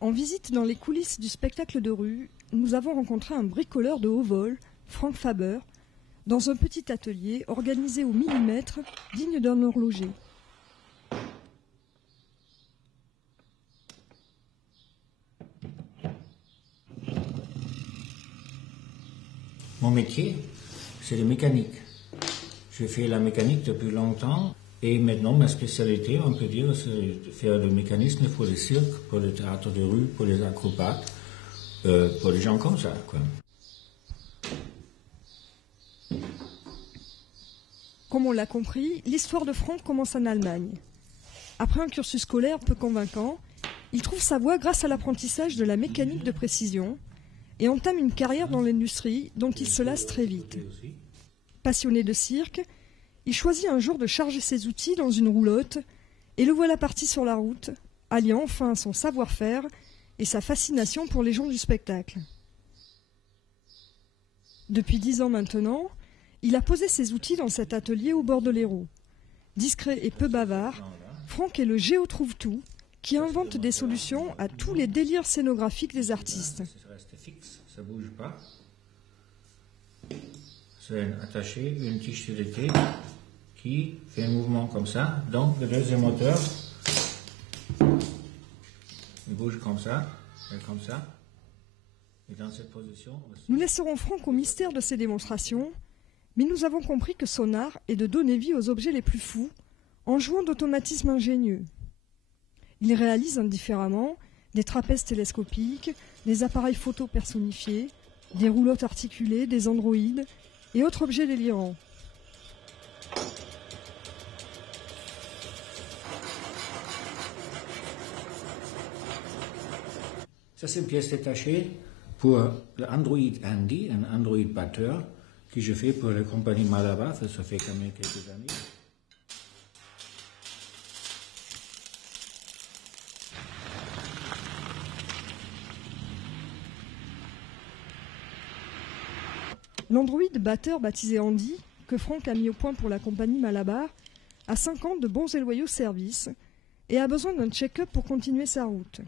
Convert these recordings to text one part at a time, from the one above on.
En visite dans les coulisses du spectacle de rue, nous avons rencontré un bricoleur de haut vol, Frank Faber, dans un petit atelier organisé au millimètre, digne d'un horloger. Mon métier, c'est la mécanique. Je fais la mécanique depuis longtemps et maintenant ma spécialité, on peut dire, c'est de faire le mécanisme pour les cirques, pour le théâtre de rue, pour les acrobates, pour les gens comme ça, quoi. Comme on l'a compris, l'histoire de Frank commence en Allemagne. Après un cursus scolaire peu convaincant, il trouve sa voie grâce à l'apprentissage de la mécanique de précision et entame une carrière dans l'industrie dont il se lasse très vite. Passionné de cirque, il choisit un jour de charger ses outils dans une roulotte et le voilà parti sur la route, alliant enfin son savoir-faire et sa fascination pour les gens du spectacle. Depuis 10 ans maintenant, il a posé ses outils dans cet atelier au bord de l'Hérault. Discret et peu bavard, Frank est le géo-trouve-tout qui invente des solutions à tous les délires scénographiques des artistes. Ça reste fixe, ça ne bouge pas. C'est attaché une tige de thé qui fait un mouvement comme ça. Donc le deuxième moteur, il bouge comme ça, et comme ça. Et dans cette position aussi. Nous laisserons Frank au mystère de ces démonstrations, mais nous avons compris que son art est de donner vie aux objets les plus fous en jouant d'automatismes ingénieux. Il réalise indifféremment des trapèzes télescopiques, des appareils photo personnifiés, des roulottes articulées, des androïdes et autres objets délirants. Ça, c'est une pièce détachée pour l'Android Andy, un Android batteur, que je fais pour la compagnie Malabar, ça fait quand même quelques années. L'androïde batteur baptisé Andy, que Frank a mis au point pour la compagnie Malabar, a 5 ans de bons et loyaux services et a besoin d'un check-up pour continuer sa route.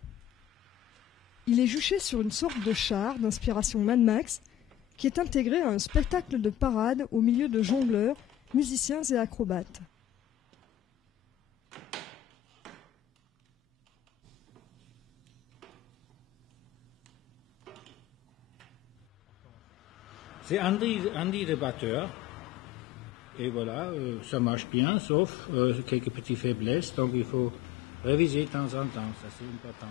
Il est juché sur une sorte de char d'inspiration Mad Max qui est intégré à un spectacle de parade au milieu de jongleurs, musiciens et acrobates. C'est Andy le batteur. Et voilà, ça marche bien, sauf quelques petites faiblesses. Donc il faut réviser de temps en temps, ça c'est important.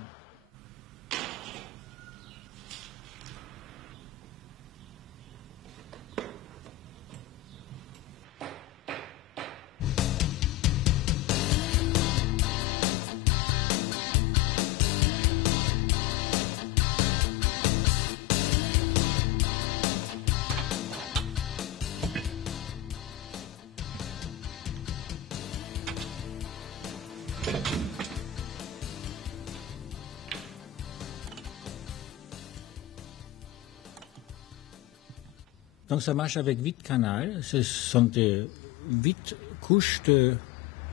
Donc ça marche avec 8 canaux, ce sont des 8 couches de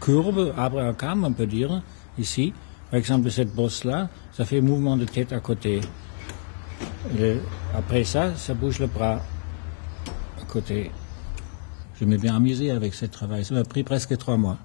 courbes, Abraham on peut dire, ici. Par exemple cette bosse-là, ça fait mouvement de tête à côté. Et après ça bouge le bras à côté. Je m'ai bien amusé avec ce travail, ça m'a pris presque 3 mois.